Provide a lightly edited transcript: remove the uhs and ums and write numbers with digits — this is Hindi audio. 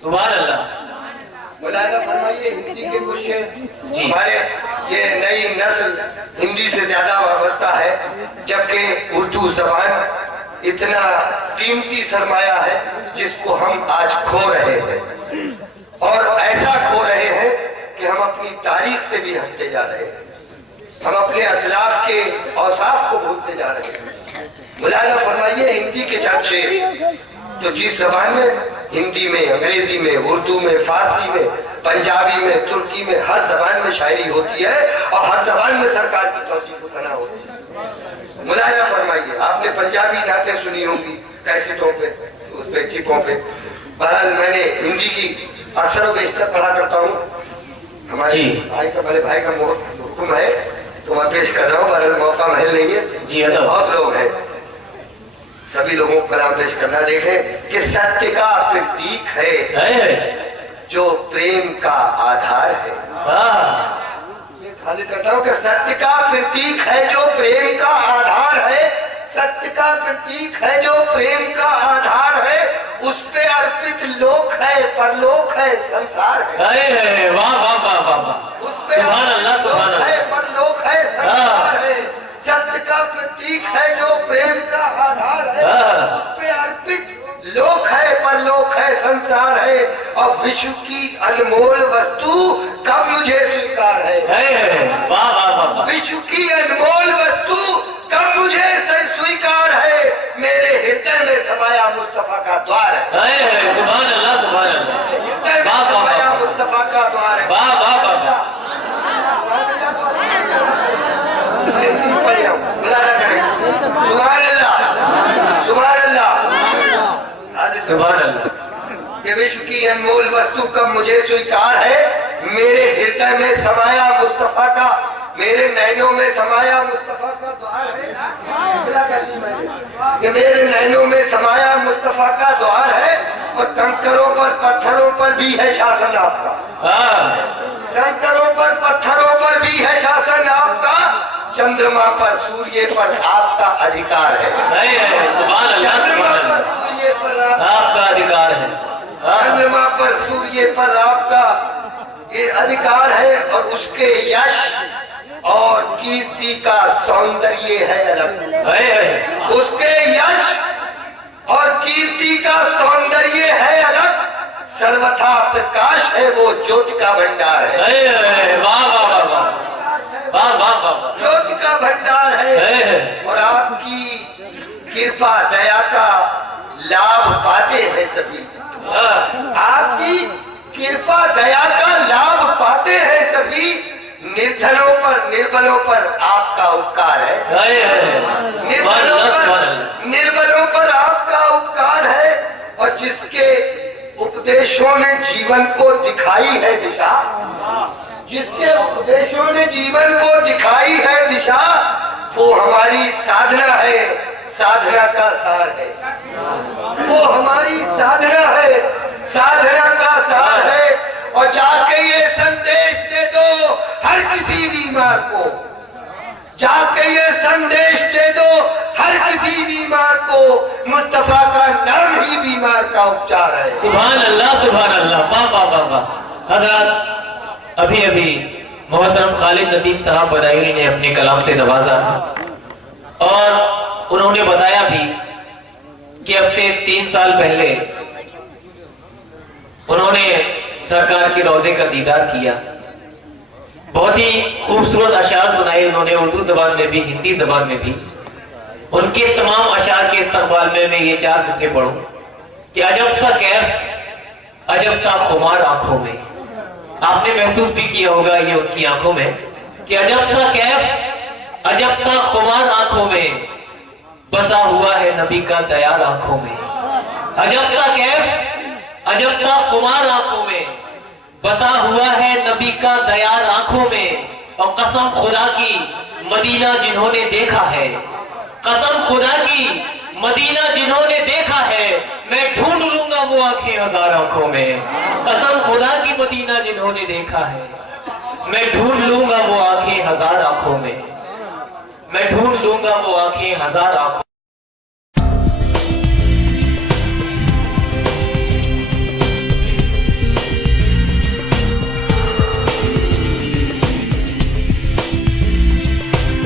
सुभान अल्लाह। मौलाना फरमाइए हिंदी के कुछ शेर। हमारे ये नई नस्ल हिंदी से ज्यादा वाबस्ता है, जबकि उर्दू जबान इतना कीमती सरमाया है जिसको हम आज खो रहे हैं, और ऐसा खो रहे हैं कि हम अपनी तारीख से भी हटते जा रहे हैं, हम अपने असलाफ के औसाफ को भूलते जा रहे हैं। मौलाना फरमाइए हिंदी के चंद शेर, तो जिस जबान में, हिंदी में, अंग्रेजी में, उर्दू में, फारसी में, पंजाबी में, तुर्की में, हर जबान में शायरी होती है और हर जबान में सरकार की तौसीफ सना होती है। मौलाना फरमाइए, आपने पंजाबी नाते सुनी होंगी कैसेटों पे, उस पे चिपों पे। बहरहाल मैंने हिंदी की अक्सर व बेशतर पढ़ा करता हूँ। हमारे भाई का, बड़े भाई का हुक्म है तो मैं पेश कर रहा हूँ। बहरहाल मौका महल नहीं है जी, बहुत लोग हैं, सभी लोगों को कलाम पेश करना। देखें कि सत्य का प्रतीक है जो प्रेम का आधार है। ये खाली करता हूँ कि सत्य का प्रतीक है जो प्रेम का आधार है, सत्य का प्रतीक है जो प्रेम का आधार है, उस पे अर्पित लोक है, परलोक है, संसार है। वाह वाह वाह वाह वाह, उस पे लोक है, परलोक है, संसार है। सत्य का प्रतीक है जो प्रेम का आधार है, उस पे अर्पित लोक है, परलोक है, संसार है। और विश्व की अनमोल वस्तु कब मुझे स्वीकार है। वाह वाह वाह, विश्व की अनमोल वस्तु कब मुझे स्वीकार है, मेरे हृदय में समाया मुस्तफा का द्वार है। सुभान अल्लाह, सुभान अल्लाह, हृदय में समाया मुस्तफा का द्वार है। वाह वाह वाह, सुभान अल्लाह। कि विश्व की अनमोल वस्तु कब मुझे स्वीकार है, मेरे हृदय में समाया मुस्तफा का, मेरे नैनों में समाया मुस्तफा का द्वार है। कि मेरे नैनों में समाया मुस्तफा का द्वार है, और कंकरों पर पत्थरों पर भी है शासन आपका। कंकरों पर पत्थरों पर भी है शासन आपका, चंद्रमा पर सूर्य पर आपका अधिकार है। चंद्रमा पर सूर्य पर आपका अधिकार है। चंद्रमा पर सूर्य पर आपका ये अधिकार है, और उसके यश और कीर्ति का सौंदर्य है अलग। उसके यश और कीर्ति का सौंदर्य है अलग, सर्वथा प्रकाश है वो ज्योति का भंडार है। वाह वाह वाह वाह, वाह वाह वाह, ज्योति का भंडार है। और आपकी कृपा दया का लाभ पाते हैं सभी, आपकी कृपा दया का लाभ पाते हैं सभी, निर्धनों पर निर्बलों पर आपका उपकार है। निर्बलों पर आपका उपकार है, और जिसके उपदेशों ने जीवन को दिखाई है दिशा, जिसके उपदेशों ने जीवन को दिखाई है दिशा, वो हमारी साधना है, साधना का सार है। वो हमारी साधना है, साधना का सार है। और जाके ये संदेश दे दो हर किसी बीमार को, जाके ये संदेश दे दो हर किसी बीमार को, मुस्तफा का नाम ही बीमार का उपचार है। सुभान अल्लाह, सुभान अल्लाह, वाह वाह वाह वाह। हज़रात अभी अभी मोहतरम खालिद नदीम साहब बदायूनी ने अपने कलाम से नवाजा, और उन्होंने बताया भी कि अब से 3 साल पहले उन्होंने सरकार के रोजे का दीदार किया। बहुत ही खूबसूरत अशार सुनाए उन्होंने, उर्दू जबान में भी, हिंदी जबान में भी। उनके तमाम अशार के इस्तकबाल में मैं ये 4 मिसरे पढ़ूं कि अजब सा कैफ, अजब सा खुमार आंखों में। आपने महसूस भी किया होगा ये उनकी आंखों में कि अजब सा कैफ, अजब सा खुमार आंखों में, बसा हुआ है नबी का दयाल आंखों में। अजब सा कैफ, अजब सा खुमार आंखों में, बसा हुआ है नबी का दयाल आंखों में। और कसम खुदा की मदीना जिन्होंने देखा है, कसम खुदा की मदीना जिन्होंने देखा है, मैं ढूंढ लूंगा वो आंखें 1000 आंखों में। कसम खुदा की मदीना जिन्होंने देखा है, मैं ढूंढ लूंगा वो आंखें 1000 आंखों में, मैं ढूंढ लूंगा वो आंखें 1000 आंखों